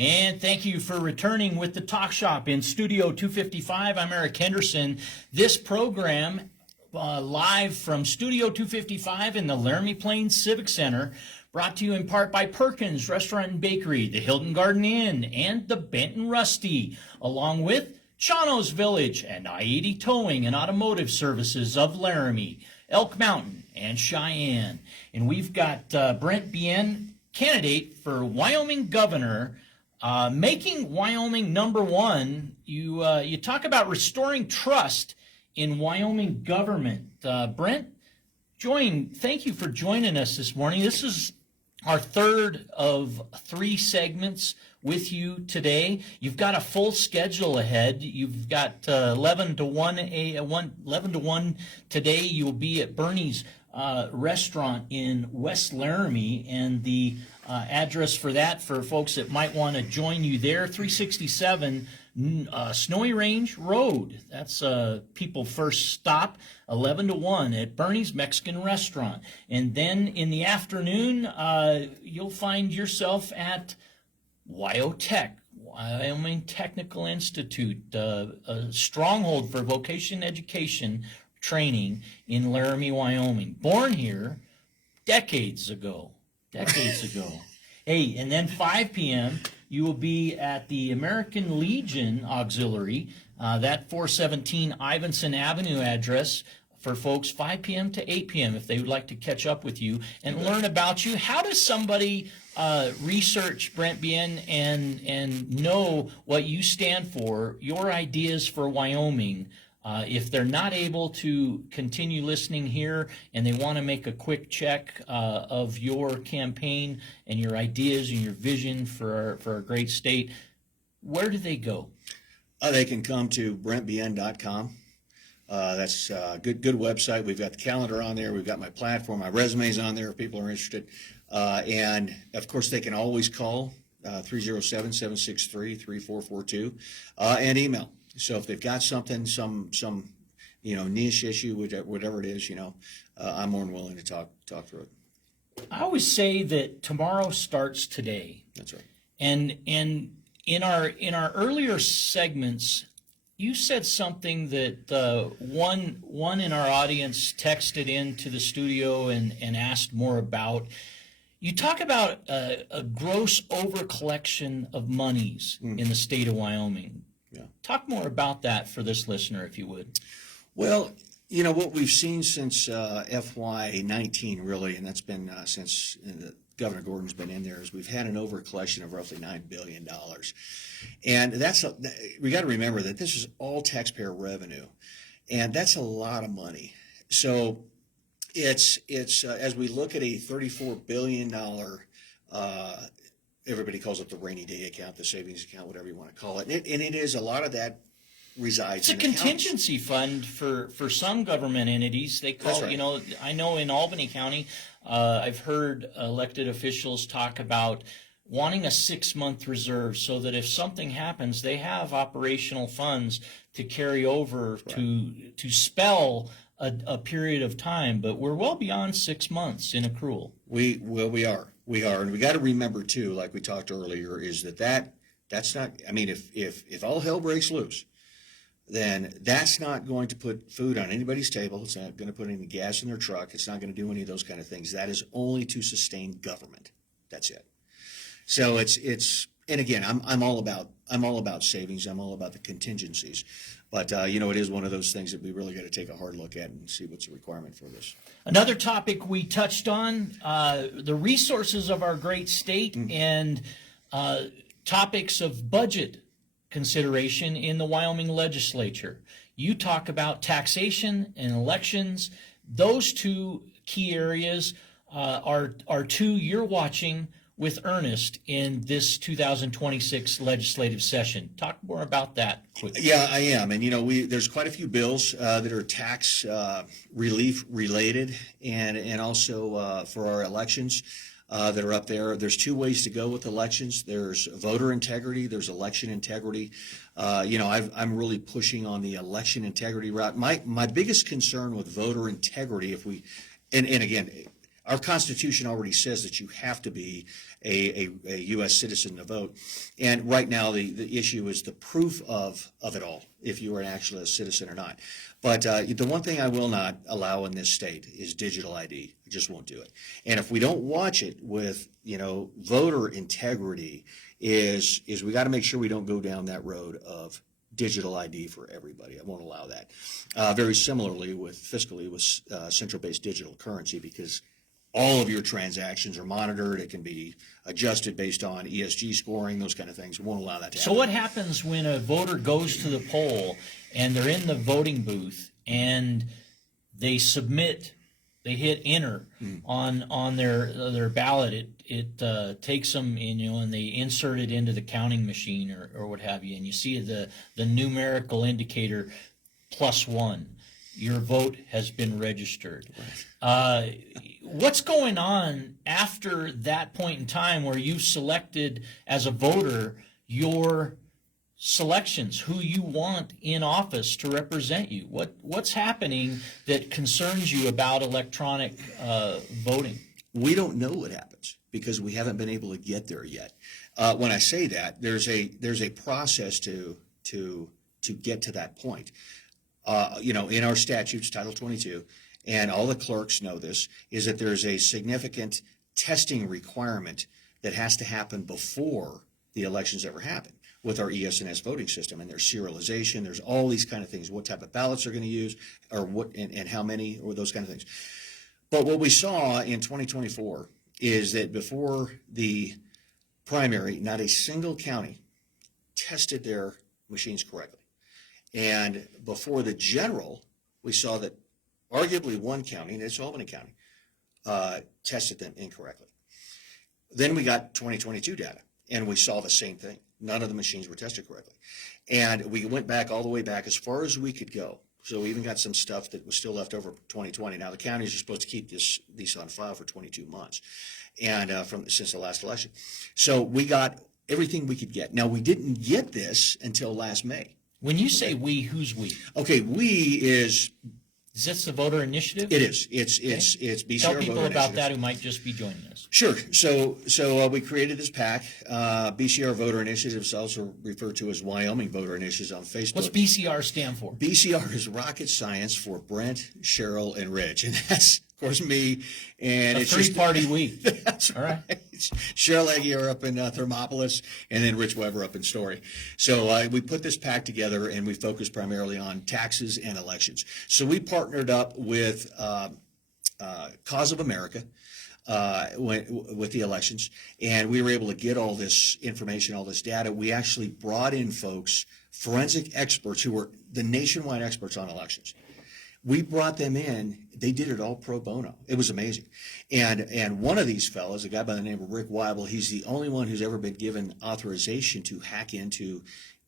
And thank you for returning with the Talk Shop in Studio 255. I'm Eric Henderson. This program, live from Studio 255 in the Laramie Plains Civic Center, brought to you in part by Perkins Restaurant and Bakery, the Hilton Garden Inn, and the Benton Rusty, along with Chano's Village and I-80 Towing and Automotive Services of Laramie, Elk Mountain, and Cheyenne. And we've got Brent, candidate for Wyoming governor, making Wyoming #1. You talk about restoring trust in Wyoming government. Brent, thank you for joining us this morning. This is our third of 3 segments with you today. You've got a full schedule ahead. You've got 11 to 1 today. You'll be at Bernie's restaurant in West Laramie, and the address for that, for folks that might want to join you there, 367 Snowy Range Road. That's people first stop, 11 to 1 at Bernie's Mexican Restaurant. And then in the afternoon, you'll find yourself at WyoTech, Wyoming Technical Institute, a stronghold for vocation education training in Laramie, Wyoming. Born here decades ago. Hey, and then 5 p.m., you will be at the American Legion Auxiliary, that 417 Ivanson Avenue address, for folks 5 p.m. to 8 p.m. if they would like to catch up with you and learn about you. How does somebody research Brent Bien and know what you stand for, your ideas for Wyoming, if they're not able to continue listening here and they want to make a quick check of your campaign and your ideas and your vision for our great state, where do they go? They can come to brentbien.com. That's a good website. We've got the calendar on there. We've got my platform. My resume's on there if people are interested. And, of course, they can always call 307-763-3442 and email. So if they've got something, some niche issue, whatever it is, I'm more than willing to talk through it. I always say that tomorrow starts today. That's right. And in our earlier segments, you said something that one in our audience texted into the studio and asked more about. You talk about a gross overcollection of monies in the state of Wyoming. Yeah. Talk more about that for this listener, if you would. Well, what we've seen since FY19, really, and that's been since Governor Gordon's been in there, is we've had an overcollection of roughly $9 billion. And we got to remember that this is all taxpayer revenue, and that's a lot of money. So it's as we look at a $34 billion everybody calls it the rainy day account, the savings account, whatever you want to call it. And it is, a lot of that resides in the contingency fund for some government entities. They call, right. I know in Albany County, I've heard elected officials talk about wanting a 6-month reserve so that if something happens, they have operational funds to carry over to spell a period of time. But we're well beyond 6 months in accrual. We are. And we got to remember, too, like we talked earlier, is that's not, if all hell breaks loose, then that's not going to put food on anybody's table. It's not going to put any gas in their truck. It's not going to do any of those kind of things. That is only to sustain government. That's it. So and again, I'm all about savings. I'm all about the contingencies. But, it is one of those things that we really got to take a hard look at and see what's the requirement for this. Another topic we touched on, the resources of our great state and topics of budget consideration in the Wyoming legislature. You talk about taxation and elections. Those two key areas are two you're watching with earnest in this 2026 legislative session. Talk more about that quickly. Yeah, I am. And, there's quite a few bills that are tax relief related and also for our elections. that are up there. There's two ways to go with elections. There's voter integrity. There's election integrity. I'm really pushing on the election integrity route. My biggest concern with voter integrity, and again, our Constitution already says that you have to be a U.S. citizen to vote. And right now, the issue is the proof of it all, if you are actually a citizen or not. But the one thing I will not allow in this state is digital ID. I just won't do it. And if we don't watch it with, voter integrity, is we got to make sure we don't go down that road of digital ID for everybody. I won't allow that. Very similarly fiscally with central-based digital currency, because all of your transactions are monitored. It can be adjusted based on ESG scoring, those kind of things. We won't allow that to happen. So what happens when a voter goes to the poll and they're in the voting booth and they hit enter on their ballot? It takes them, and they insert it into the counting machine or what have you, and you see the numerical indicator +1. Your vote has been registered. What's going on after that point in time where you've selected as a voter your selections, who you want in office to represent you? What's happening that concerns you about electronic voting? We don't know what happens because we haven't been able to get there yet. When I say that, there's a process to get to that point. In our statutes, Title 22, and all the clerks know this, is that there's a significant testing requirement that has to happen before the elections ever happen with our ES&S voting system. And there's serialization, there's all these kind of things, what type of ballots they're going to use, or what and how many, or those kind of things. But what we saw in 2024 is that before the primary, not a single county tested their machines correctly. And before the general, we saw that arguably one county, and it's Albany County, tested them incorrectly. Then we got 2022 data, and we saw the same thing. None of the machines were tested correctly. And we went back all the way back as far as we could go. So we even got some stuff that was still left over from 2020. Now, the counties are supposed to keep these on file for 22 months and since the last election. So we got everything we could get. Now, we didn't get this until last May. When you say we, who's we? Okay, we is this the voter initiative? It is. It's BCR Tell people voter about initiative. that who might just be joining us. Sure. So we created this PAC. BCR Voter Initiative is also referred to as Wyoming Voter Initiatives on Facebook. What's BCR stand for? BCR is rocket science for Brent, Cheryl, and Rich, and that's of course me. And it's three-party we. That's all right. Cheryl Aguirre up in Thermopolis, and then Rich Weber up in Story. So we put this PAC together, and we focus primarily on taxes and elections. So we partnered up with Cause of America with the elections, and we were able to get all this information, all this data. We actually brought in folks, forensic experts who were the nationwide experts on elections. We brought them in. They did it all pro bono. It was amazing. And one of these fellows, a guy by the name of Rick Weibel, he's the only one who's ever been given authorization to hack into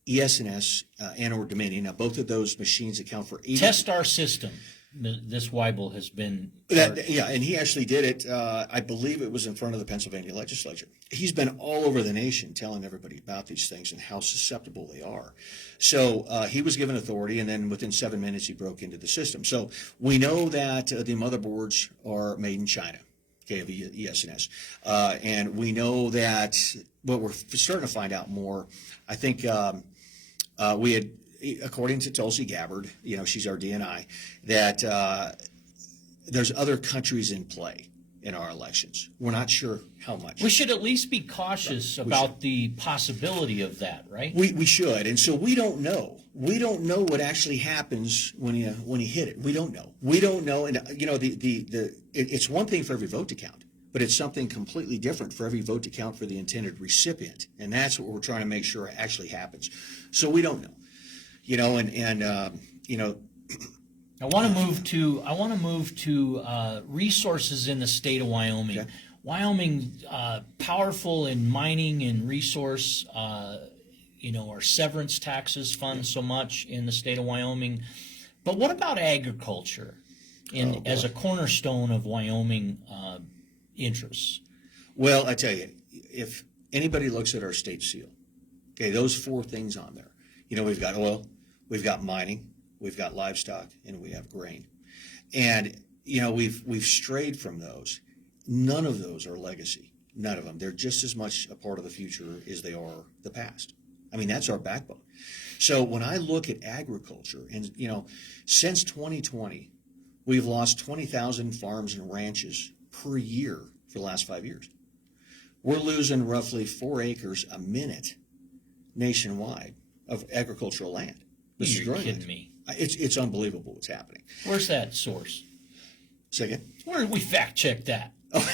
ES&S and or Dominion. Now, both of those machines account for 80%. Test our system. This Weibel has been yeah, and he actually did it. I believe it was in front of the Pennsylvania legislature. He's been all over the nation telling everybody about these things and how susceptible they are. So he was given authority, and then within 7 minutes he broke into the system. So we know that the motherboards are made in China, okay, of ES&S. And we know that, but we're starting to find out more. I think we had, according to Tulsi Gabbard, she's our DNI, that there's other countries in play in our elections. We're not sure how much. We should at least be cautious about the possibility of that, right? We should, and so we don't know. We don't know what actually happens when you hit it. We don't know. We don't know, and it's one thing for every vote to count, but it's something completely different for every vote to count for the intended recipient, and that's what we're trying to make sure actually happens. So we don't know. I want to move to resources in the state of Wyoming. Okay. Wyoming, powerful in mining and resource. Our severance taxes fund so much in the state of Wyoming. But what about agriculture as a cornerstone of Wyoming interests? Well, I tell you, if anybody looks at our state seal, okay, those four things on there, we've got oil, we've got mining, we've got livestock, and we have grain. And, we've strayed from those. None of those are legacy. None of them. They're just as much a part of the future as they are the past. I mean, that's our backbone. So when I look at agriculture, and, since 2020, we've lost 20,000 farms and ranches per year for the last 5 years. We're losing roughly 4 acres a minute nationwide of agricultural land. You're kidding me. It's unbelievable what's happening. Where's that source? Second? Where did we fact check that? Oh,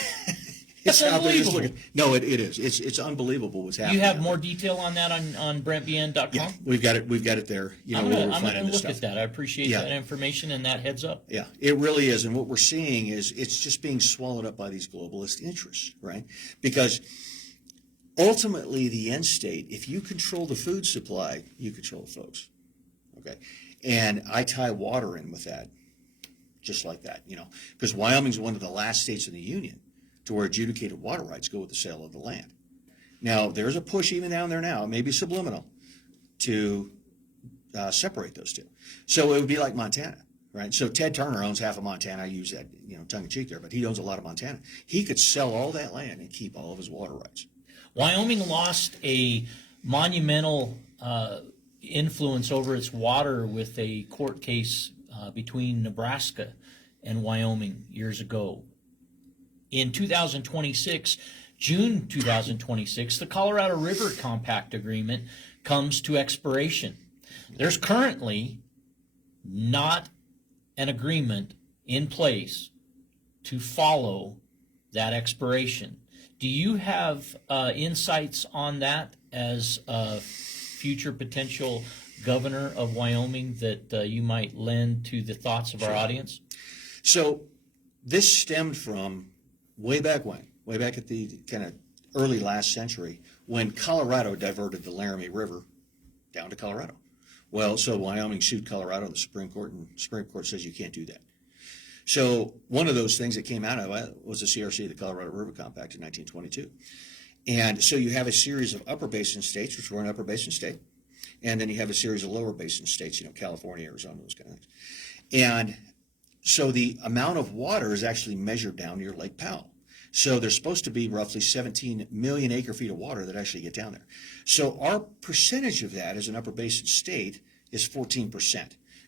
That's unbelievable. No, it is. It's unbelievable what's happening. You have more detail on that on BrentBN.com? Yeah, we've got it there. I'm going to look at that. I appreciate that information and that heads up. Yeah, it really is. And what we're seeing is it's just being swallowed up by these globalist interests, right? Because ultimately the end state, if you control the food supply, you control the folks, okay? And I tie water in with that, just like that, because Wyoming's one of the last states in the union to where adjudicated water rights go with the sale of the land. Now, there's a push even down there now, maybe subliminal, to separate those two. So it would be like Montana, right? So Ted Turner owns half of Montana. I use that, tongue-in-cheek there, but he owns a lot of Montana. He could sell all that land and keep all of his water rights. Wyoming lost a monumental influence over its water with a court case between Nebraska and Wyoming years ago. In 2026, June 2026, the Colorado River Compact Agreement comes to expiration. There's currently not an agreement in place to follow that expiration. Do you have insights on that as a future potential governor of Wyoming that you might lend to the thoughts of our audience? So this stemmed from way back at the kind of early last century, when Colorado diverted the Laramie River down to Colorado. Well, so Wyoming sued Colorado in the Supreme Court, and the Supreme Court says you can't do that. So one of those things that came out of it was the CRC, the Colorado River Compact in 1922. And so you have a series of upper basin states, which were an upper basin state, and then you have a series of lower basin states, California, Arizona, those kind of things. And so the amount of water is actually measured down near Lake Powell. So there's supposed to be roughly 17 million acre feet of water that actually get down there. So our percentage of that as an upper basin state is 14%.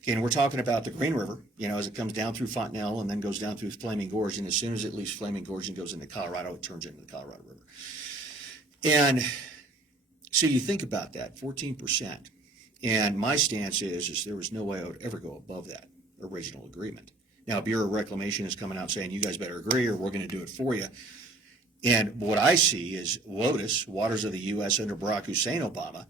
Okay, and we're talking about the Green River, as it comes down through Fontenelle and then goes down through Flaming Gorge, and as soon as it leaves Flaming Gorge and goes into Colorado, it turns into the Colorado River. And so you think about that, 14%. And my stance is there was no way I would ever go above that original agreement. Now, Bureau of Reclamation is coming out saying, you guys better agree or we're going to do it for you. And what I see is WOTUS, Waters of the U.S. under Barack Hussein Obama,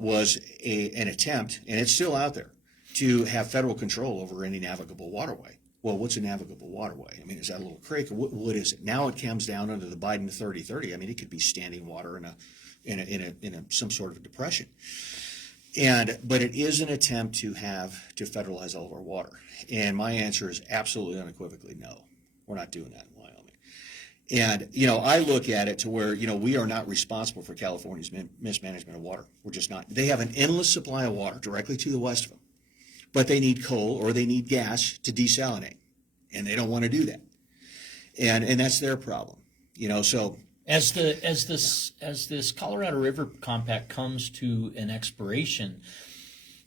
was an attempt, and it's still out there, to have federal control over any navigable waterway. Well, what's a navigable waterway? I mean, is that a little creek? Or what is it? Now it comes down under the Biden 30-30. I mean, it could be standing water in some sort of depression. But it is an attempt to federalize all of our water. And my answer is absolutely unequivocally no. We're not doing that in Wyoming. And, I look at it to where, we are not responsible for California's mismanagement of water. We're just not. They have an endless supply of water directly to the west of them. But they need coal or they need gas to desalinate. And they don't want to do that. And that's their problem. So As this Colorado River Compact comes to an expiration,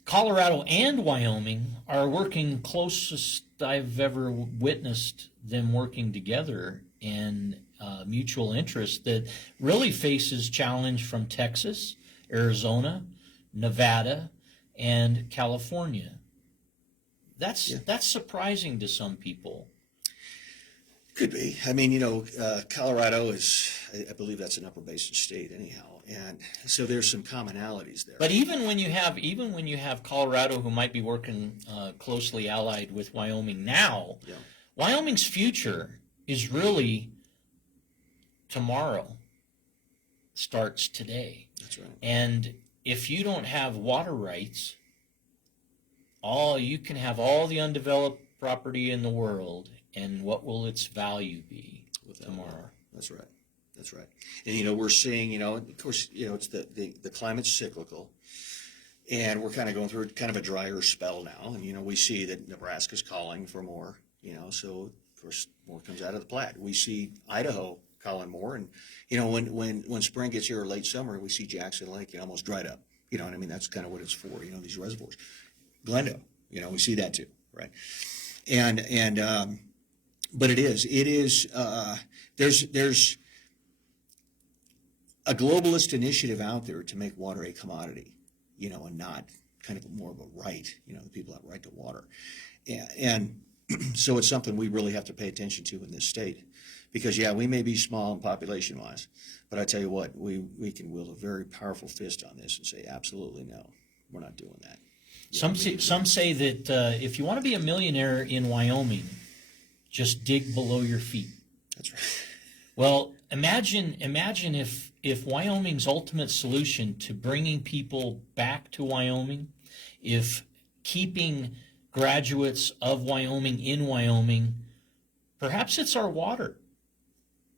Colorado and Wyoming are working closest I've ever witnessed them working together in mutual interest that really faces challenge from Texas, Arizona, Nevada, and California. That's surprising to some people. Could be. I mean, Colorado is, I believe that's an upper basin state anyhow. And so there's some commonalities there. But even when you have Colorado, who might be working closely allied with Wyoming now, Wyoming's future is really tomorrow. Starts today. That's right. And if you don't have water rights, you can have all the undeveloped property in the world, and what will its value be tomorrow? That's right. That's right. And, we're seeing, of course, it's the climate's cyclical. And we're kind of going through kind of a drier spell now. And, we see that Nebraska's calling for more, so, of course, more comes out of the Platte. We see Idaho calling more. And, when spring gets here or late summer, we see Jackson Lake, almost dried up. You know what I mean? That's kind of what it's for, these reservoirs. Glendale, we see that too, right? But it is, there's a globalist initiative out there to make water a commodity, and not kind of more of a right, the people have a right to water. And so it's something we really have to pay attention to in this state. Because, we may be small in population-wise, but I tell you what, we can wield a very powerful fist on this and say, absolutely no, we're not doing that. Some say that if you want to be a millionaire in Wyoming, just dig below your feet. That's right. Well, imagine if Wyoming's ultimate solution to bringing people back to Wyoming, if keeping graduates of Wyoming in Wyoming, perhaps it's our water.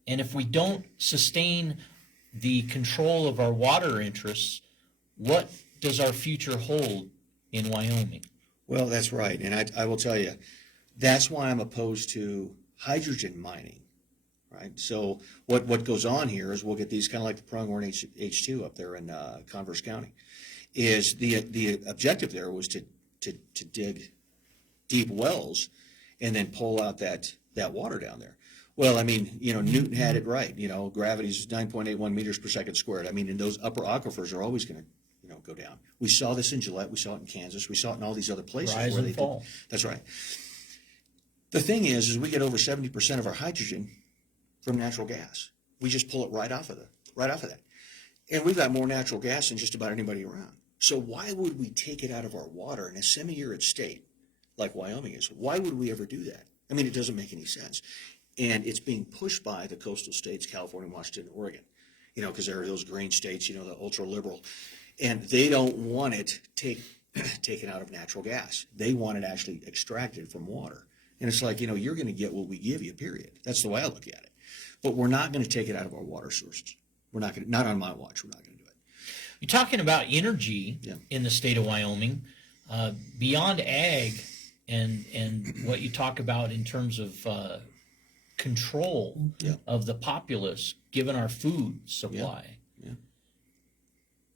And if we don't sustain the control of our water interests, what does our future hold in Wyoming? Well, that's right. And I will tell you, that's why I'm opposed to hydrogen mining, right? So what goes on here is we'll get these kind of like the pronghorn H2 up there in Converse County. Is the objective there was to dig deep wells and then pull out that water down there. Well, I mean, Newton had it right. Gravity's 9.81 meters per second squared. I mean, and those upper aquifers are always going to, go down. We saw this in Gillette. We saw it in Kansas. We saw it in all these other places. Rise and fall. That's right. The thing is we get over 70% of our hydrogen from natural gas. We just pull it right off of that. And we've got more natural gas than just about anybody around. So why would we take it out of our water in a semi-arid state like Wyoming is? Why would we ever do that? I mean, it doesn't make any sense. And it's being pushed by the coastal states, California, Washington, Oregon, because there are those green states, the ultra liberal, and they don't want it taken out of natural gas. They want it actually extracted from water. And it's like, you're going to get what we give you, period. That's the way I look at it. But we're not going to take it out of our water sources. We're not going to, not on my watch, we're not going to do it. You're talking about energy in the state of Wyoming, beyond ag and what you talk about in terms of control of the populace, given our food supply. Yeah.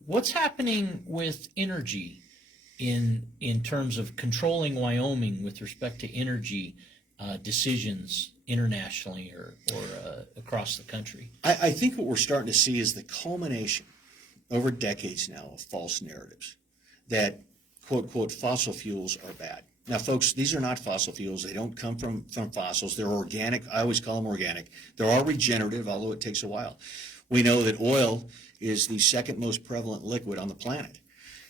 What's happening with energy in terms of controlling Wyoming with respect to energy decisions internationally or across the country? I think what we're starting to see is the culmination over decades now of false narratives that, quote, quote, fossil fuels are bad. Now, folks, these are not fossil fuels. They don't come from fossils. They're organic. I always call them organic. They're all regenerative, although it takes a while. We know that oil is the second most prevalent liquid on the planet.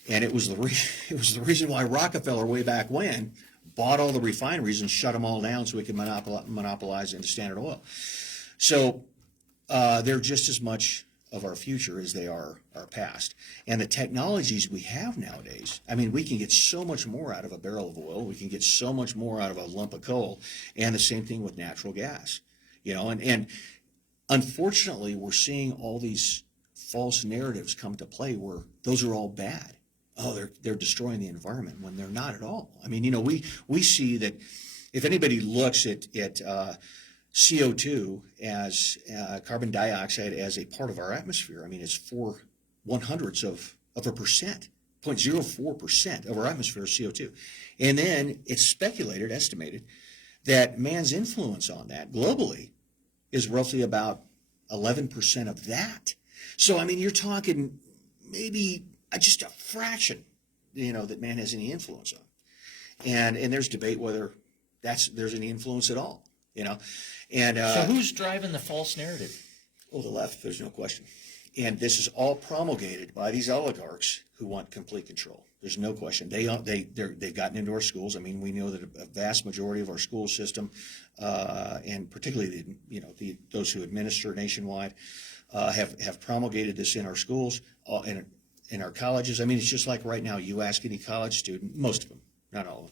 And it was the reason why Rockefeller, way back when, bought all the refineries and shut them all down so we could monopolize into Standard Oil. So they're just as much of our future as they are our past. And the technologies we have nowadays, I mean, we can get so much more out of a barrel of oil. We can get so much more out of a lump of coal. And the same thing with natural gas. And unfortunately, we're seeing all these false narratives come to play where those are all bad. Oh, they're destroying the environment when they're not at all. I mean, we see that if anybody looks at CO2 as carbon dioxide as a part of our atmosphere, I mean, it's 0.04% of a percent, 0.04% of our atmosphere is CO2. And then it's estimated, that man's influence on that globally is roughly about 11% of that. So, I mean, you're talking maybe just a fraction, that man has any influence on. And there's debate whether there's any influence at all, And so who's driving the false narrative? Well, the left, there's no question. And this is all promulgated by these oligarchs who want complete control. There's no question. They've gotten into our schools. I mean, we know that a vast majority of our school system, and particularly those who administer nationwide, have promulgated this in our schools and in our colleges. I mean, it's just like right now. You ask any college student, most of them, not all of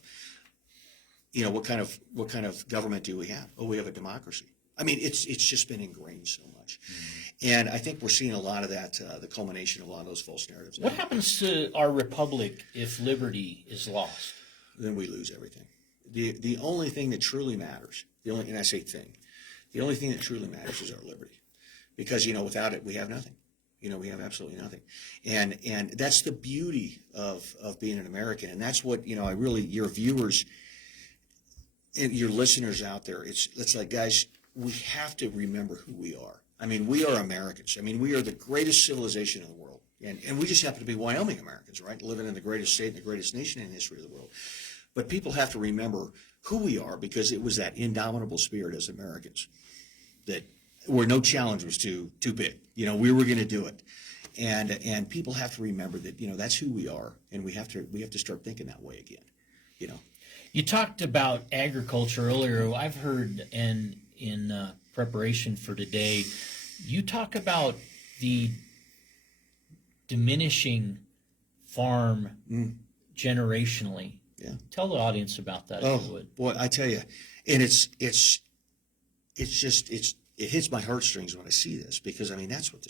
them, what kind of government do we have? Oh, we have a democracy. I mean, it's just been ingrained so much. And I think we're seeing a lot of that, the culmination of a lot of those false narratives. What happens to our republic if liberty is lost? Then we lose everything. The only thing that truly matters, and I say thing, the only thing that truly matters is our liberty. Because, without it, we have nothing. We have absolutely nothing. And that's the beauty of being an American. And that's what, your viewers and your listeners out there, it's like, guys, we have to remember who we are. I mean, we are Americans. I mean, we are the greatest civilization in the world. And we just happen to be Wyoming Americans, right? Living in the greatest state and the greatest nation in the history of the world. But people have to remember who we are, because it was that indomitable spirit as Americans that where no challenge was too big. We were going to do it. And people have to remember that, that's who we are. And we have to start thinking that way again, You talked about agriculture earlier. I've heard in preparation for today, you talk about the diminishing farm generationally. Yeah. Tell the audience about that, if you would. Boy, I tell you, and it hits my heartstrings when I see this, because I mean that's what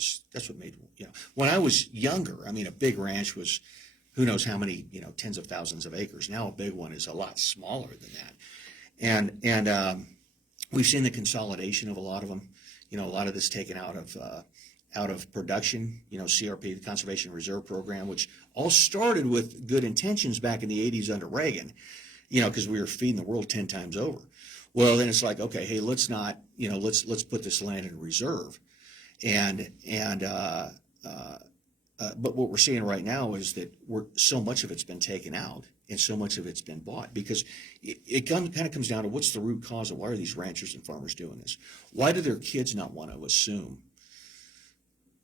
made when I was younger. I mean, a big ranch was who knows how many tens of thousands of acres. Now a big one is a lot smaller than that, and we've seen the consolidation of a lot of them. A lot of this taken out of production. CRP, the Conservation Reserve Program, which all started with good intentions back in the 80s under Reagan, because we were feeding the world 10 times over. Well, then it's like, okay, hey, let's not, let's put this land in reserve, but what we're seeing right now is that so much of it's been taken out and so much of it's been bought, because it kind of comes down to what's the root cause of why are these ranchers and farmers doing this? Why do their kids not want to assume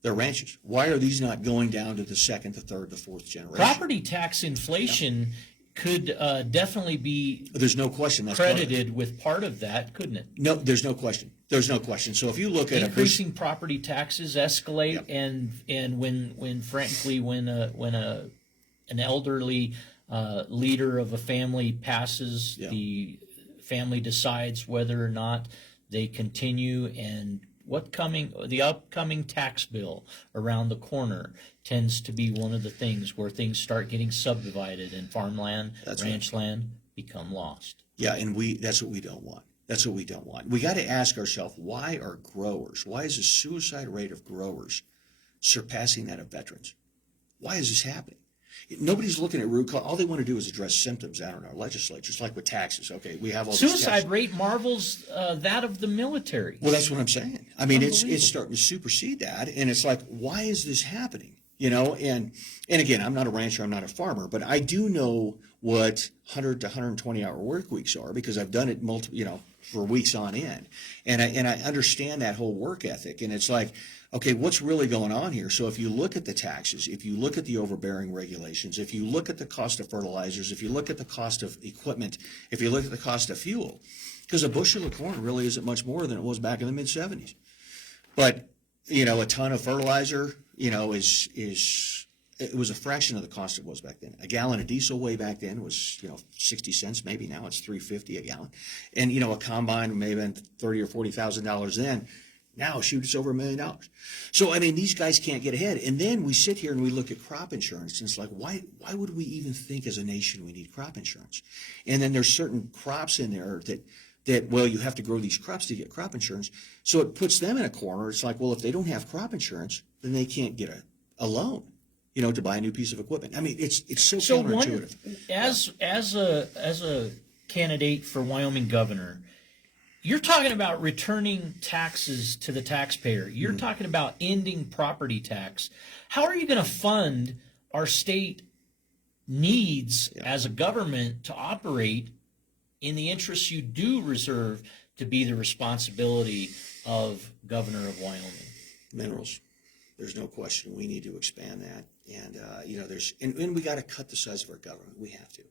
their ranches? Why are these not going down to the second, the third, the fourth generation? Property tax inflation could definitely be there's no question that's credited with part of that, couldn't it? No, there's no question. There's no question. So if you look at increasing property taxes escalate, and when frankly when an elderly leader of a family passes, the family decides whether or not they continue, and the upcoming tax bill around the corner tends to be one of the things where things start getting subdivided and farmland, ranch land become lost. Yeah, and that's what we don't want. That's what we don't want. We got to ask ourselves, why is the suicide rate of growers surpassing that of veterans? Why is this happening? Nobody's looking at root cause. All they want to do is address symptoms out in our legislatures, like with taxes. Okay, we have all suicide rate marvels that of the military. Well, that's what I'm saying. I mean, it's starting to supersede that, and it's like, why is this happening? And again, I'm not a rancher, I'm not a farmer, but I do know what 100 to 120 hour work weeks are, because I've done it for weeks on end, and I understand that whole work ethic. And it's like, okay, what's really going on here? So if you look at the taxes, if you look at the overbearing regulations, if you look at the cost of fertilizers, if you look at the cost of equipment, if you look at the cost of fuel, because a bushel of corn really isn't much more than it was back in the mid-'70s. But, a ton of fertilizer, it was a fraction of the cost it was back then. A gallon of diesel way back then was, 60 cents maybe. Now it's $3.50 a gallon. And, a combine may have been $30,000 or $40,000 then. Now, shoot, it's over $1 million. So, I mean, these guys can't get ahead. And then we sit here and we look at crop insurance, and it's like, why would we even think as a nation we need crop insurance? And then there's certain crops in there that well, you have to grow these crops to get crop insurance. So it puts them in a corner. It's like, well, if they don't have crop insurance, then they can't get a loan, to buy a new piece of equipment. I mean, it's so counterintuitive. As a candidate for Wyoming governor, you're talking about returning taxes to the taxpayer. You're talking about ending property tax. How are you going to fund our state needs as a government to operate in the interests you do reserve to be the responsibility of governor of Wyoming? Minerals. There's no question. We need to expand that. And, and we got to cut the size of our government. We have to.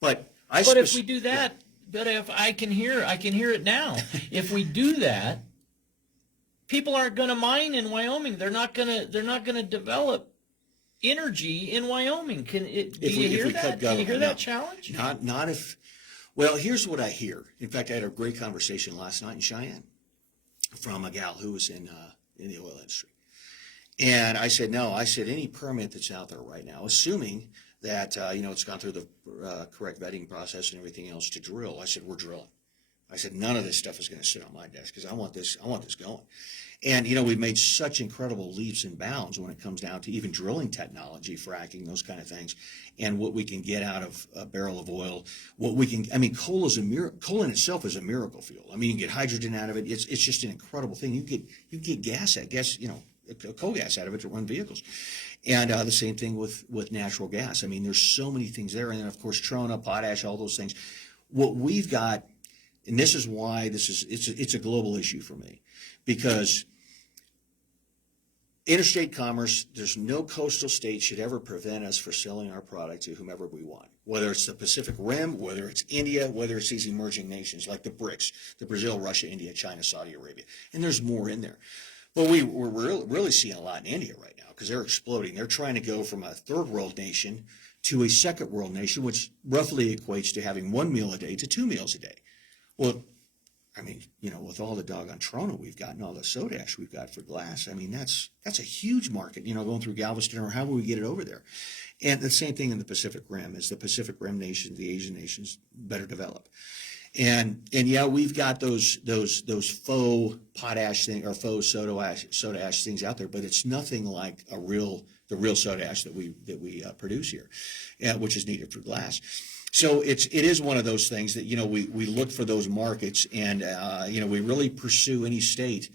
But if we do that, but if I can hear it now. If we do that, people aren't going to mine in Wyoming. They're not going to develop energy in Wyoming. Do you hear that challenge? Not if. Well, here's what I hear. In fact, I had a great conversation last night in Cheyenne, from a gal who was in the oil industry. And I said, no, I said, any permit that's out there right now, assuming that, it's gone through the correct vetting process and everything else to drill, I said, we're drilling. I said, none of this stuff is going to sit on my desk because I want this going. And, we've made such incredible leaps and bounds when it comes down to even drilling technology, fracking, those kind of things, and what we can get out of a barrel of oil. Coal in itself is a miracle fuel. You can get hydrogen out of it. It's just an incredible thing. You can get coal gas out of it to run vehicles. And the same thing with natural gas. There's so many things there. And then, of course, trona, potash, all those things. What we've got, and this is why it's a global issue for me, because interstate commerce, there's no coastal state should ever prevent us from selling our product to whomever we want, whether it's the Pacific Rim, whether it's India, whether it's these emerging nations like the BRICS, the Brazil, Russia, India, China, Saudi Arabia. And there's more in there. But we're really seeing a lot in India right now because they're exploding. They're trying to go from a third world nation to a second world nation, which roughly equates to having 1 meal a day to 2 meals a day. Well, with all the doggone trona we've got and all the soda ash we've got for glass, that's a huge market, going through Galveston, or how will we get it over there? And the same thing in the Pacific Rim. As the Pacific Rim nations, the Asian nations better develop. And yeah, we've got those faux potash thing or faux soda ash things out there, but it's nothing like the real soda ash that we produce here, which is needed for glass. So it is one of those things that we look for those markets, and we really pursue any state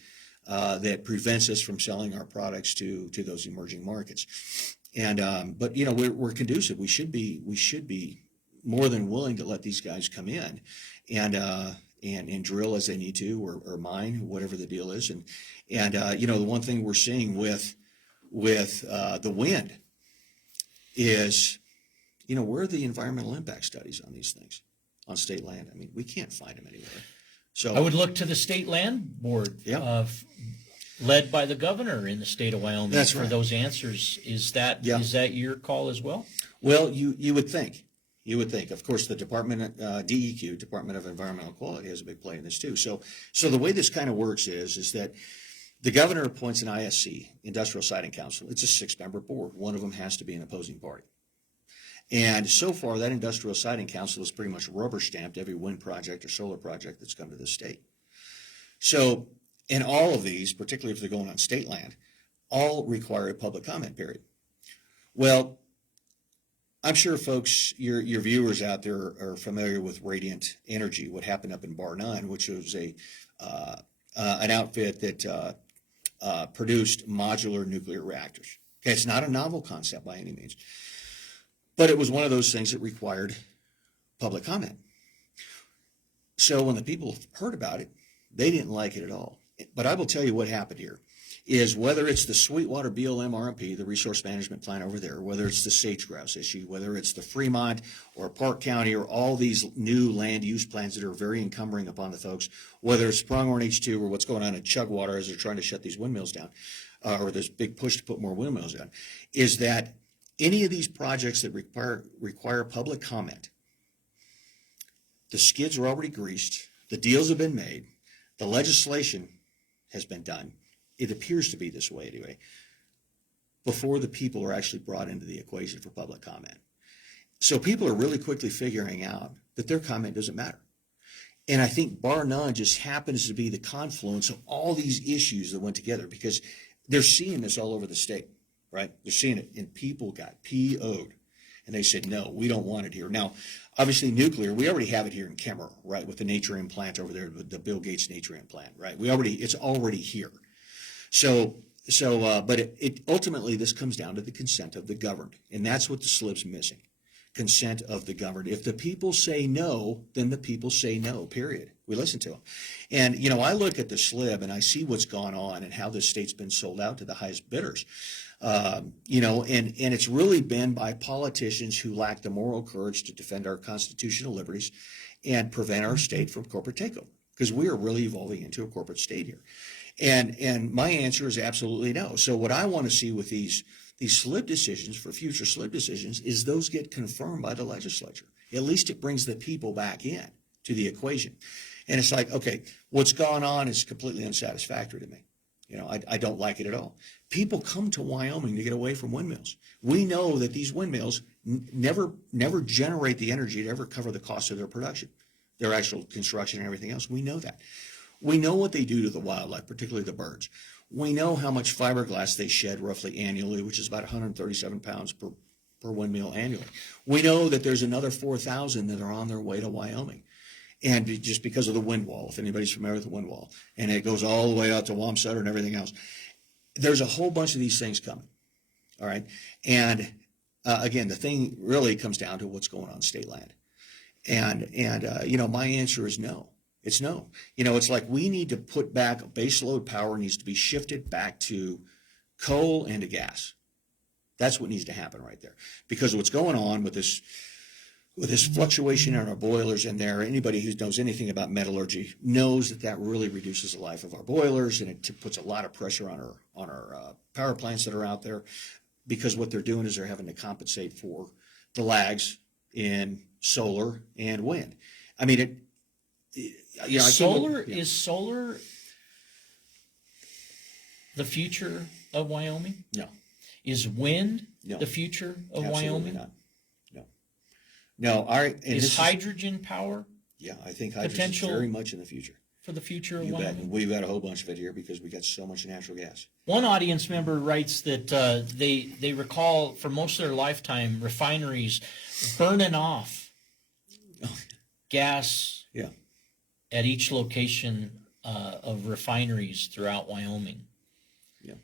that prevents us from selling our products to those emerging markets. And but we're conducive. We should be more than willing to let these guys come in and drill as they need to, or mine, whatever the deal is. And the one thing we're seeing with the wind is, where are the environmental impact studies on these things on state land? We can't find them anywhere. So I would look to the state land board, led by the governor in the state of Wyoming. That's for right. those answers. Is that your call as well? Well, you would think. You would think. Of course, the DEQ, Department of Environmental Quality, has a big play in this too. So the way this kind of works is that the governor appoints an ISC, Industrial Siting Council. It's a 6-member board. One of them has to be an opposing party. And so far, that Industrial Siting Council has pretty much rubber stamped every wind project or solar project that's come to the state. So, and all of these, particularly if they're going on state land, all require a public comment period. Well, I'm sure folks, your viewers out there are familiar with Radiant Energy, what happened up in Bar 9, which was an outfit that produced modular nuclear reactors. Okay, it's not a novel concept by any means, but it was one of those things that required public comment. So when the people heard about it, they didn't like it at all. But I will tell you what happened here is, whether it's the Sweetwater BLM RMP, the resource management plan over there, whether it's the sage grouse issue, whether it's the Fremont or Park County, or all these new land use plans that are very encumbering upon the folks, whether it's Pronghorn H2 or what's going on in Chugwater as they're trying to shut these windmills down, or this big push to put more windmills down, is that any of these projects that require public comment, the skids are already greased, the deals have been made, the legislation has been done. It appears to be this way anyway, before the people are actually brought into the equation for public comment. So people are really quickly figuring out that their comment doesn't matter. And I think bar none just happens to be the confluence of all these issues that went together, because they're seeing this all over the state, right? They're seeing it, and people got PO'd. And they said, no, we don't want it here. Now, obviously, nuclear, we already have it here in Kemmerer, right, with the Natrium plant over there, the Bill Gates Natrium plant, right? It's already here. But it ultimately, this comes down to the consent of the governed, and that's what the slip's missing. Consent of the governed. If the people say no, then the people say no, period. We listen to them. And, I look at the slip and I see what's gone on and how this state's been sold out to the highest bidders. And it's really been by politicians who lack the moral courage to defend our constitutional liberties and prevent our state from corporate takeover, because we are really evolving into a corporate state here. And my answer is absolutely no. So what I want to see with these slip decisions, for future slip decisions, is those get confirmed by the legislature. At least it brings the people back in to the equation. And it's like, okay, what's gone on is completely unsatisfactory to me. I don't like it at all. People come to Wyoming to get away from windmills. We know that these windmills never generate the energy to ever cover the cost of their production, their actual construction and everything else. We know that. We know what they do to the wildlife, particularly the birds. We know how much fiberglass they shed roughly annually, which is about 137 pounds per windmill annually. We know that there's another 4,000 that are on their way to Wyoming. And just because of the wind wall, if anybody's familiar with the wind wall, and it goes all the way out to Wamsutter and everything else, there's a whole bunch of these things coming. All right. And again, the thing really comes down to what's going on state land. And my answer is no. It's no. It's like we need to put back baseload power needs to be shifted back to coal and to gas. That's what needs to happen right there. Because of what's going on with this fluctuation in our boilers in there, anybody who knows anything about metallurgy knows that really reduces the life of our boilers, and it puts a lot of pressure on our power plants that are out there, because what they're doing is they're having to compensate for the lags in solar and wind. I mean, Is solar the future of Wyoming? No. Is wind No. the future of Absolutely Wyoming? not. No. Is hydrogen power Yeah, I think hydrogen is potential very much in the future. for the future of You bet. Wyoming? And we've got a whole bunch of it here because we got so much natural gas. One audience member writes that they recall for most of their lifetime refineries burning off gas Yeah. at each location of refineries throughout Wyoming. Yeah.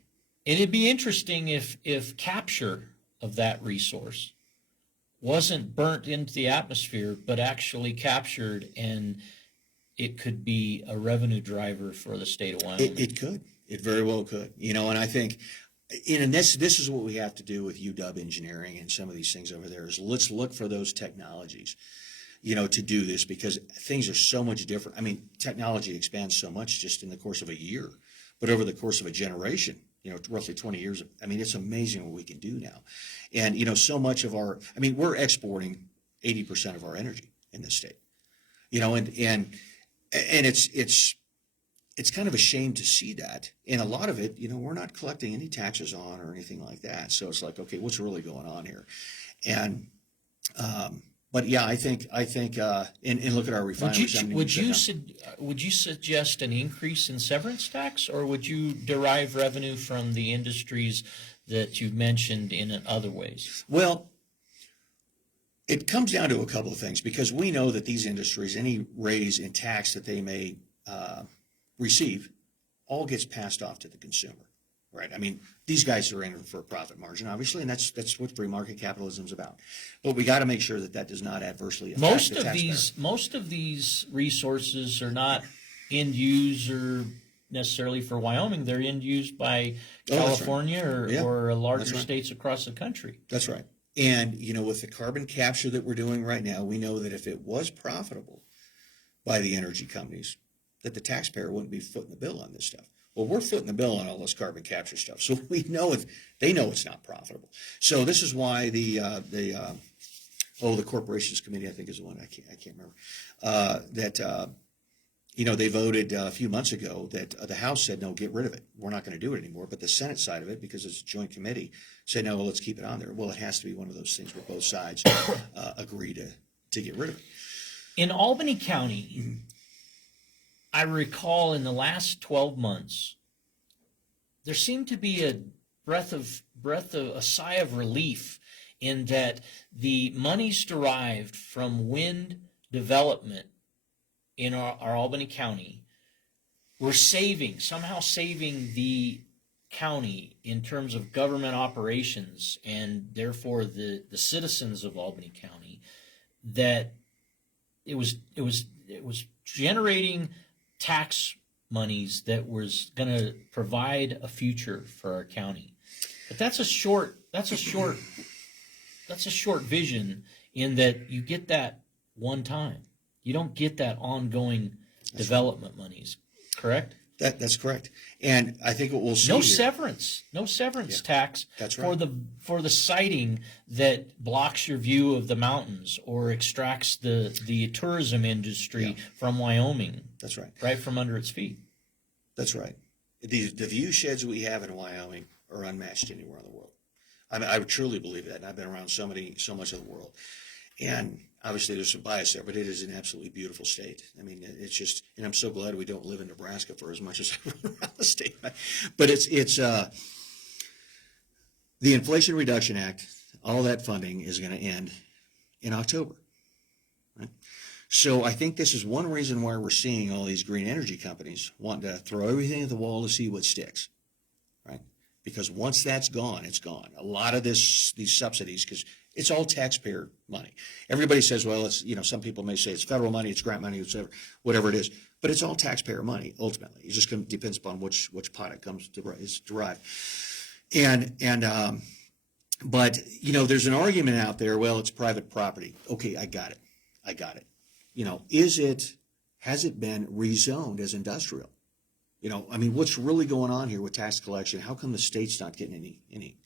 It'd be interesting if capture of that resource wasn't burnt into the atmosphere, but actually captured, and it could be a revenue driver for the state of Wyoming. It could. It very well could. And I think, this is what we have to do with UW engineering and some of these things over there, is let's look for those technologies, to do this, because things are so much different. I mean, technology expands so much just in the course of a year, but over the course of a generation, roughly 20 years. I mean, it's amazing what we can do now. And, so much of we're exporting 80% of our energy in this state, and it's kind of a shame to see that. And a lot of it, we're not collecting any taxes on or anything like that. So it's like, okay, what's really going on here? And, but yeah, I think, and look at our refineries. Would you suggest an increase in severance tax, or would you derive revenue from the industries that you've mentioned in other ways? Well, it comes down to a couple of things, because we know that these industries, any raise in tax that they may receive, all gets passed off to the consumer. Right. I mean, these guys are in for a profit margin, obviously, and that's what free market capitalism is about. But we got to make sure that does not adversely affect the taxpayer. Most of these resources are not end user necessarily for Wyoming. They're end used by California or larger states across the country. That's right. And with the carbon capture that we're doing right now, we know that if it was profitable by the energy companies, that the taxpayer wouldn't be footing the bill on this stuff. Well, we're footing the bill on all this carbon capture stuff, so we know they know it's not profitable. So this is why the Corporations Committee, I think is the one, I can't remember, they voted a few months ago that the House said, no, get rid of it. We're not going to do it anymore. But the Senate side of it, because it's a joint committee, said, no, let's keep it on there. Well, it has to be one of those things where both sides agree to get rid of it. In Albany County, I recall in the last 12 months, there seemed to be a a sigh of relief in that the monies derived from wind development in our Albany County were somehow saving the county in terms of government operations, and therefore the citizens of Albany County, that it was generating tax monies that was going to provide a future for our county. But that's a short vision, in that you get that one time. You don't get that ongoing development monies, correct? That's correct. And I think what we'll see No here, severance, tax That's for right. the siting that blocks your view of the mountains or extracts the tourism industry from Wyoming. That's right. Right from under its feet. That's right. The view sheds we have in Wyoming are unmatched anywhere in the world. I truly believe that, and I've been around so much of the world. And obviously there's some bias there, but it is an absolutely beautiful state. I mean, it's just, and I'm so glad we don't live in Nebraska for as much as I run around the state. But it's the Inflation Reduction Act, all that funding is going to end in October. Right? So I think this is one reason why we're seeing all these green energy companies wanting to throw everything at the wall to see what sticks, right? Because once that's gone, it's gone. A lot of these subsidies, because it's all taxpayer money. Everybody says, well, it's, some people may say it's federal money, it's grant money, whatever it is, but it's all taxpayer money ultimately. It just depends upon which pot it is derived. But there's an argument out there. Well, it's private property. Okay, I got it. Has it been rezoned as industrial? What's really going on here with tax collection? How come the state's not getting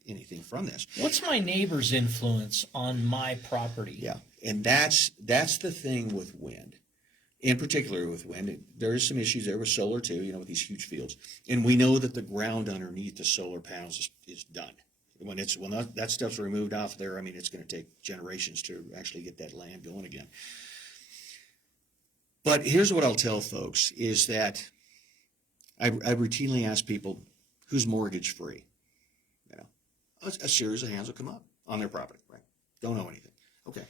anything from this? What's my neighbor's influence on my property? Yeah, and that's the thing with wind, in particular with wind. There is some issues there with solar too, with these huge fields. And we know that the ground underneath the solar panels is done. When that stuff's removed off there, it's going to take generations to actually get that land going again. But here's what I'll tell folks is that I routinely ask people, who's mortgage free? A series of hands will come up on their property, right? Don't know anything. Okay.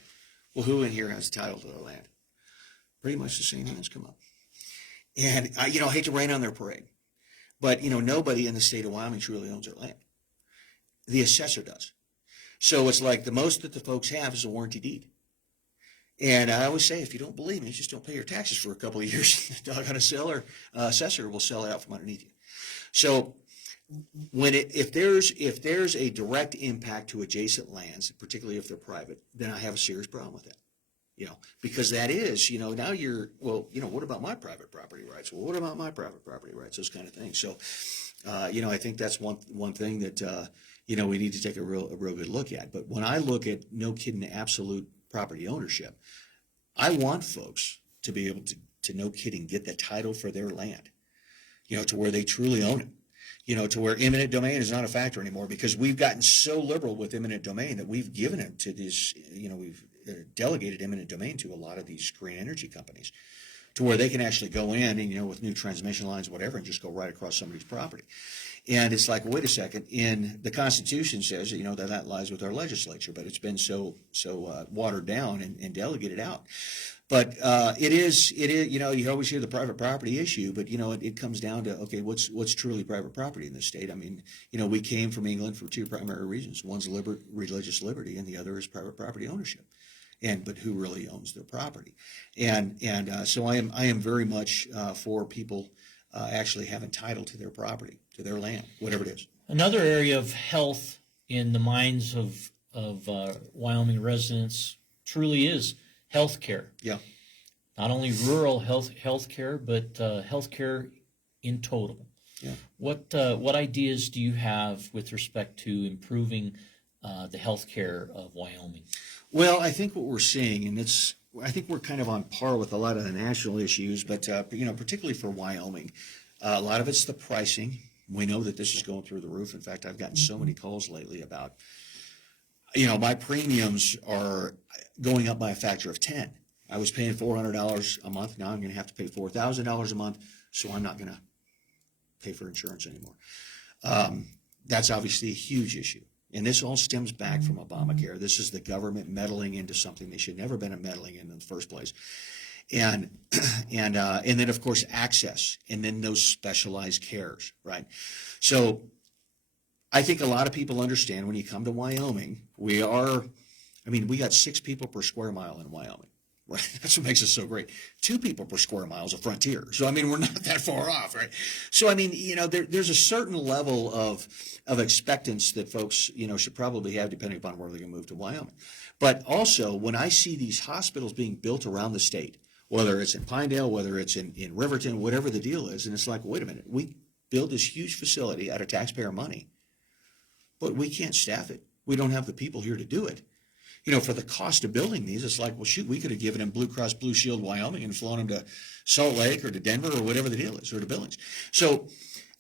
Well, who in here has title to their land? Pretty much the same hands come up. And I hate to rain on their parade, but nobody in the state of Wyoming truly owns their land. The assessor does. So it's like the most that the folks have is a warranty deed. And I always say, if you don't believe me, just don't pay your taxes for a couple of years. The doggone assessor will sell it out from underneath you. So if there's a direct impact to adjacent lands, particularly if they're private, then I have a serious problem with that. Because that is, now what about my private property rights? Well, what about my private property rights? Those kind of things. So, I think that's one thing that, we need to take a real good look at. But when I look at, no kidding, absolute property ownership, I want folks to be able to no kidding, get the title for their land, to where they truly own it, to where eminent domain is not a factor anymore, because we've gotten so liberal with eminent domain that we've given it to these, we've delegated eminent domain to a lot of these green energy companies, to where they can actually go in and, with new transmission lines, whatever, and just go right across somebody's property. And it's like, wait a second, in the Constitution says, that lies with our legislature, but it's been so watered down and delegated out. But it is, you always hear the private property issue, but, it comes down to, okay, what's truly private property in this state? We came from England for two primary reasons. One's religious liberty, and the other is private property ownership. But who really owns their property? So I am very much for people actually having title to their property, to their land, whatever it is. Another area of health in the minds of Wyoming residents truly is health care. Yeah. Not only rural health care, but health care in total. Yeah. What ideas do you have with respect to improving the health care of Wyoming? Well, I think what we're seeing, and I think we're kind of on par with a lot of the national issues, but particularly for Wyoming, a lot of it's the pricing. We know that this is going through the roof. In fact, I've gotten so many calls lately about, my premiums are going up by a factor of 10. I was paying $400 a month. Now I'm going to have to pay $4,000 a month, so I'm not going to pay for insurance anymore. That's obviously a huge issue. And this all stems back from Obamacare. This is the government meddling into something they should never have been meddling in the first place. And then, of course, access, and then those specialized cares, right? So I think a lot of people understand when you come to Wyoming, we got 6 people per square mile in Wyoming. Right? That's what makes us so great. 2 people per square mile is a frontier. So, we're not that far off, right? So, there's a certain level of expectance that folks, should probably have depending upon where they're going to move to Wyoming. But also, when I see these hospitals being built around the state, whether it's in Pinedale, whether it's in Riverton, whatever the deal is. And it's like, wait a minute, we build this huge facility out of taxpayer money, but we can't staff it. We don't have the people here to do it. For the cost of building these, it's like, well, shoot, we could have given them Blue Cross Blue Shield Wyoming and flown them to Salt Lake or to Denver or whatever the deal is, or to Billings. So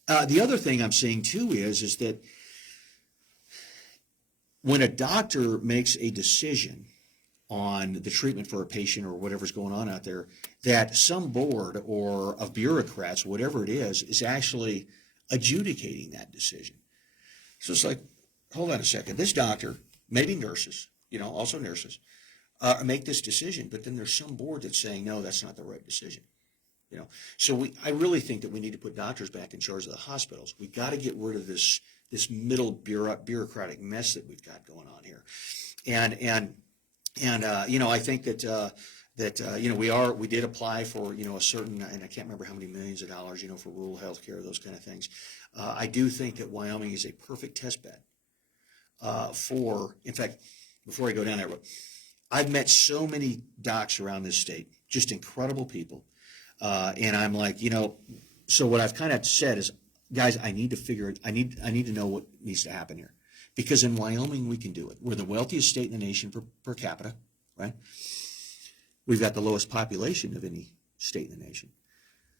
the other thing I'm seeing too is that when a doctor makes a decision on the treatment for a patient or whatever's going on out there, that some board or of bureaucrats, whatever it is actually adjudicating that decision. So it's like, hold on a second, this doctor, maybe nurses, also nurses, make this decision, but then there's some board that's saying, no, that's not the right decision. So I really think that we need to put doctors back in charge of the hospitals. We got to get rid of this middle bureaucratic mess that we've got going on here. And I think that we did apply for, a certain, and I can't remember how many millions of dollars, for rural health care, those kind of things. I do think that Wyoming is a perfect test bed in fact, before I go down there, I've met so many docs around this state, just incredible people. And I'm like, so what I've kind of said is, guys, I need to know what needs to happen here. Because in Wyoming, we can do it. We're the wealthiest state in the nation per capita, right? We've got the lowest population of any state in the nation.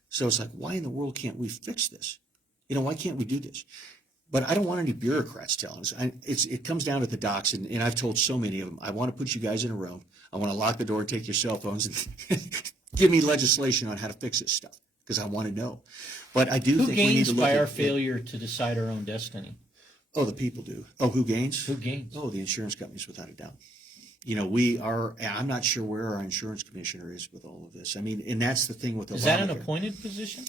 So it's like, why in the world can't we fix this? Why can't we do this? But I don't want any bureaucrats telling us. It comes down to the docs, and I've told so many of them, I want to put you guys in a room. I want to lock the door and take your cell phones and give me legislation on how to fix this stuff, because I want to know. But I do think we need to look by at our failure to decide our own destiny? Oh, the people do. Oh, who gains? Who gains? Oh, the insurance companies, without a doubt. I'm not sure where our insurance commissioner is with all of this. I mean, and that's the thing with the. Is that an appointed position?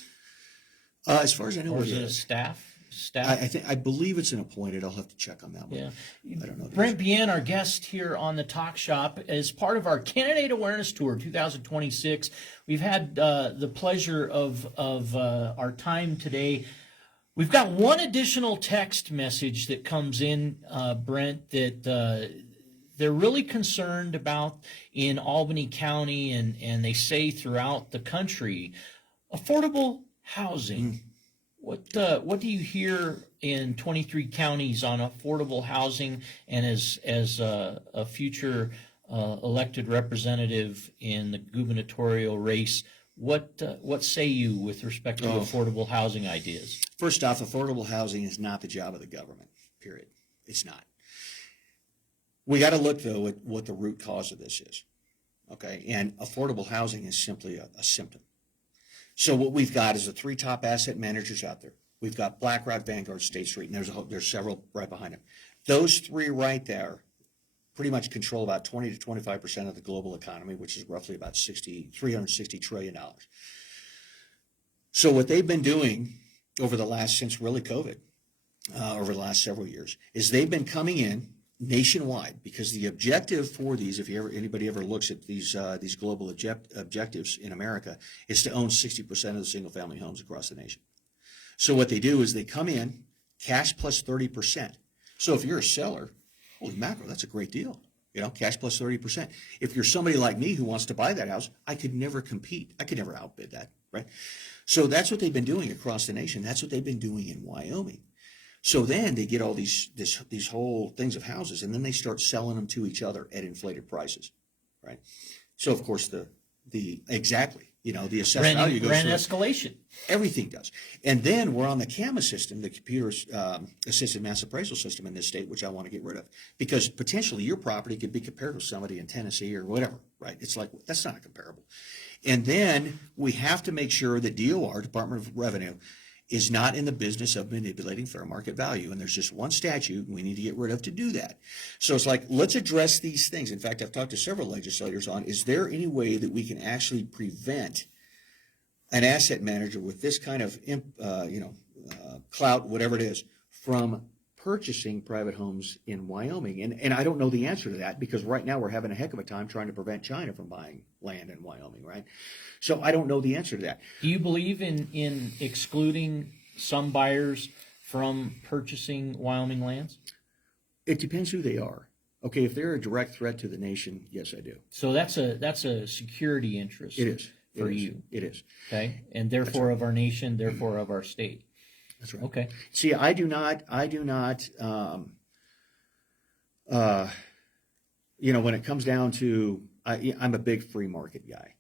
As far as I know, or is it a staff? I believe it's an appointed. I'll have to check on that one. Yeah. I don't know. Brent Bien, our guest here on the Talk Shop, as part of our Candidate Awareness Tour 2026. We've had the pleasure of our time today. We've got one additional text message that comes in, Brent, that they're really concerned about in Albany County, and they say throughout the country, affordable housing. What do you hear in 23 counties on affordable housing, and as a future elected representative in the gubernatorial race, what say you with respect to affordable housing ideas? First off, affordable housing is not the job of the government, period. It's not. We got to look, though, at what the root cause of this is, okay? And affordable housing is simply a symptom. So what we've got is the three top asset managers out there. We've got BlackRock, Vanguard, State Street, and there's several right behind them. Those three right there pretty much control about 20 to 25% of the global economy, which is roughly about $360 trillion. So what they've been doing since really COVID, over the last several years, is they've been coming in nationwide, because the objective for these, if anybody ever looks at these global objectives in America, is to own 60% of the single family homes across the nation. So what they do is they come in cash plus 30%. So if you're a seller, holy mackerel, that's a great deal. Cash plus 30%. If you're somebody like me who wants to buy that house, I could never compete. I could never outbid that, right? So that's what they've been doing across the nation. That's what they've been doing in Wyoming. So then they get all these whole things of houses, and then they start selling them to each other at inflated prices, right? So of course the assessed value goes rent through. Escalation. Everything does. And then we're on the CAMA system, the computer assisted mass appraisal system in this state, which I want to get rid of, because potentially your property could be compared with somebody in Tennessee or whatever, right? It's like, that's not comparable. And then we have to make sure that DOR, Department of Revenue, is not in the business of manipulating fair market value. And there's just one statute we need to get rid of to do that. So it's like, let's address these things. In fact, I've talked to several legislators on, is there any way that we can actually prevent an asset manager with this kind of, clout, whatever it is, from purchasing private homes in Wyoming? And I don't know the answer to that, because right now we're having a heck of a time trying to prevent China from buying land in Wyoming, right? So I don't know the answer to that. Do you believe in excluding some buyers from purchasing Wyoming lands? It depends who they are. Okay, if they're a direct threat to the nation, yes, I do. So that's a security interest. It is. For It is. you. It is. Okay, and therefore of our nation, therefore of our state. That's right. Okay. See, I do not, when it comes down to, I'm a big free market guy,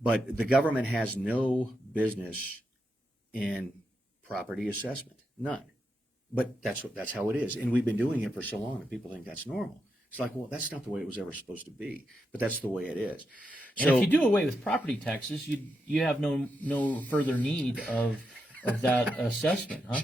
but the government has no business in property assessment, none. But that's how it is, and we've been doing it for so long, and people think that's normal. It's like, well, that's not the way it was ever supposed to be, but that's the way it is. And if you do away with property taxes, you have no further need of that assessment, huh?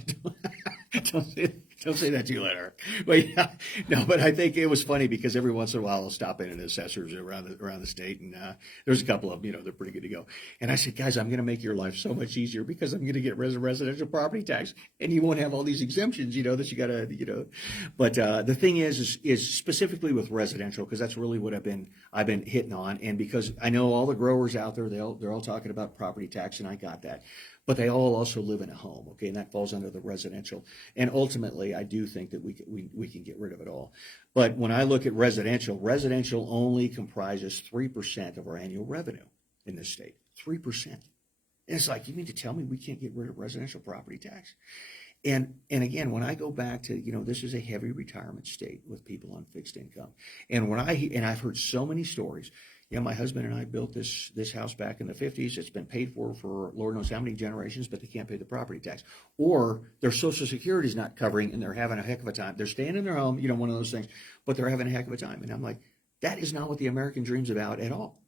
Don't say that too later. But yeah, no, but I think it was funny because every once in a while I'll stop in at assessors around the state, and there's a couple of them, they're pretty good to go. And I said, guys, I'm going to make your life so much easier because I'm going to get residential property tax, and you won't have all these exemptions, that you got to. But the thing is specifically with residential, because that's really what I've been hitting on, and because I know all the growers out there, they're all talking about property tax, and I got that. But they all also live in a home, okay, and that falls under the residential. And ultimately, I do think that we can get rid of it all. But when I look at residential only comprises 3% of our annual revenue in this state. 3%. And it's like, you mean to tell me we can't get rid of residential property tax? And again, when I go back to, this is a heavy retirement state with people on fixed income. And I've heard so many stories. My husband and I built this house back in the 50s. It's been paid for Lord knows how many generations, but they can't pay the property tax. Or their Social Security is not covering, and they're having a heck of a time. They're staying in their home, one of those things, but they're having a heck of a time. And I'm like, that is not what the American dream's about at all.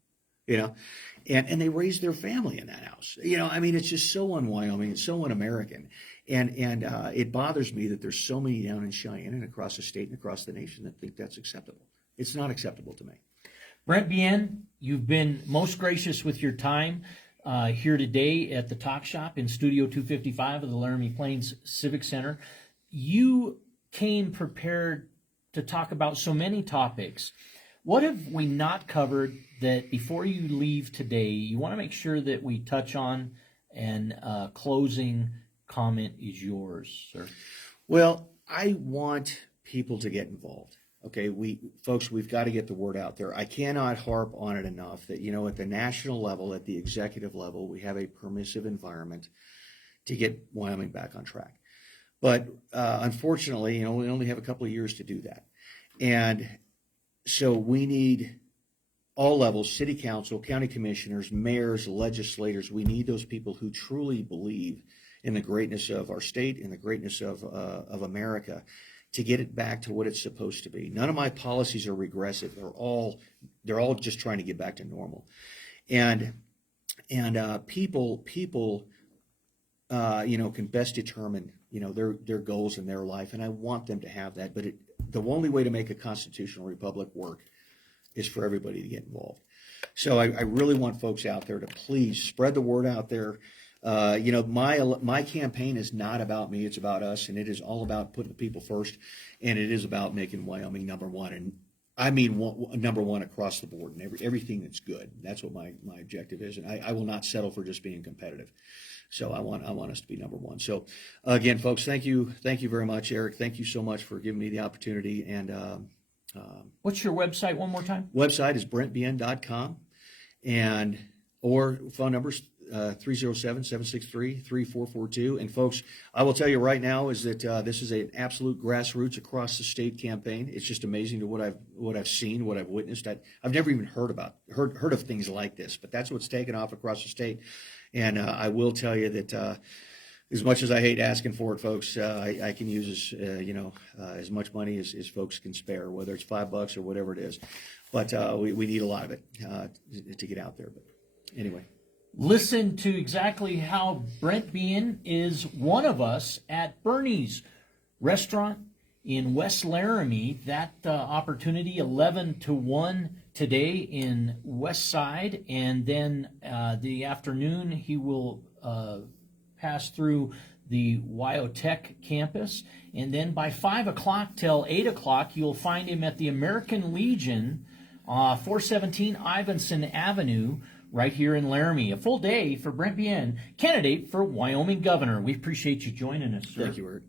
And they raised their family in that house. It's just so un-Wyoming. It's so un-American. And it bothers me that there's so many down in Cheyenne and across the state and across the nation that think that's acceptable. It's not acceptable to me. Brent Bien, you've been most gracious with your time here today at the Talk Shop in Studio 255 of the Laramie Plains Civic Center. You came prepared to talk about so many topics. What have we not covered that before you leave today, you want to make sure that we touch on, and closing comment is yours, sir? Well, I want people to get involved. Okay, we've got to get the word out there. I cannot harp on it enough that, at the national level, at the executive level, we have a permissive environment to get Wyoming back on track. But unfortunately, we only have a couple of years to do that. And so we need all levels, city council, county commissioners, mayors, legislators. We need those people who truly believe in the greatness of our state and the greatness of America, to get it back to what it's supposed to be. None of my policies are regressive. They're all just trying to get back to normal. And people can best determine, their goals in their life, and I want them to have that. But the only way to make a constitutional republic work is for everybody to get involved. So I really want folks out there to please spread the word out there. My campaign is not about me, it's about us, and it is all about putting the people first, and it is about making Wyoming number one, and I mean number one across the board, and everything that's good. That's what my objective is, and I will not settle for just being competitive. So I want us to be number one. So again, folks, thank you very much, Eric. Thank you so much for giving me the opportunity. And what's your website one more time? Website is brentbn.com, or phone numbers 307-763-3442. And folks, I will tell you right now is that this is an absolute grassroots across the state campaign. It's just amazing to what I've seen, what I've witnessed. I've never even heard of things like this, but that's what's taken off across the state. And I will tell you that as much as I hate asking for it, folks, I can use as much money as folks can spare, whether it's $5 or whatever it is. But we need a lot of it to get out there. But anyway. Listen to exactly how Brent Bien is one of us at Bernie's restaurant in West Laramie. That opportunity 11 to 1 today in West Side, and then the afternoon he will pass through the Wyotech campus, and then by 5 o'clock till 8 o'clock you'll find him at the American Legion, 417 Ivanson Avenue, right here in Laramie. A full day for Brent Bien, candidate for Wyoming governor. We appreciate you joining us, sir. Thank you, Eric.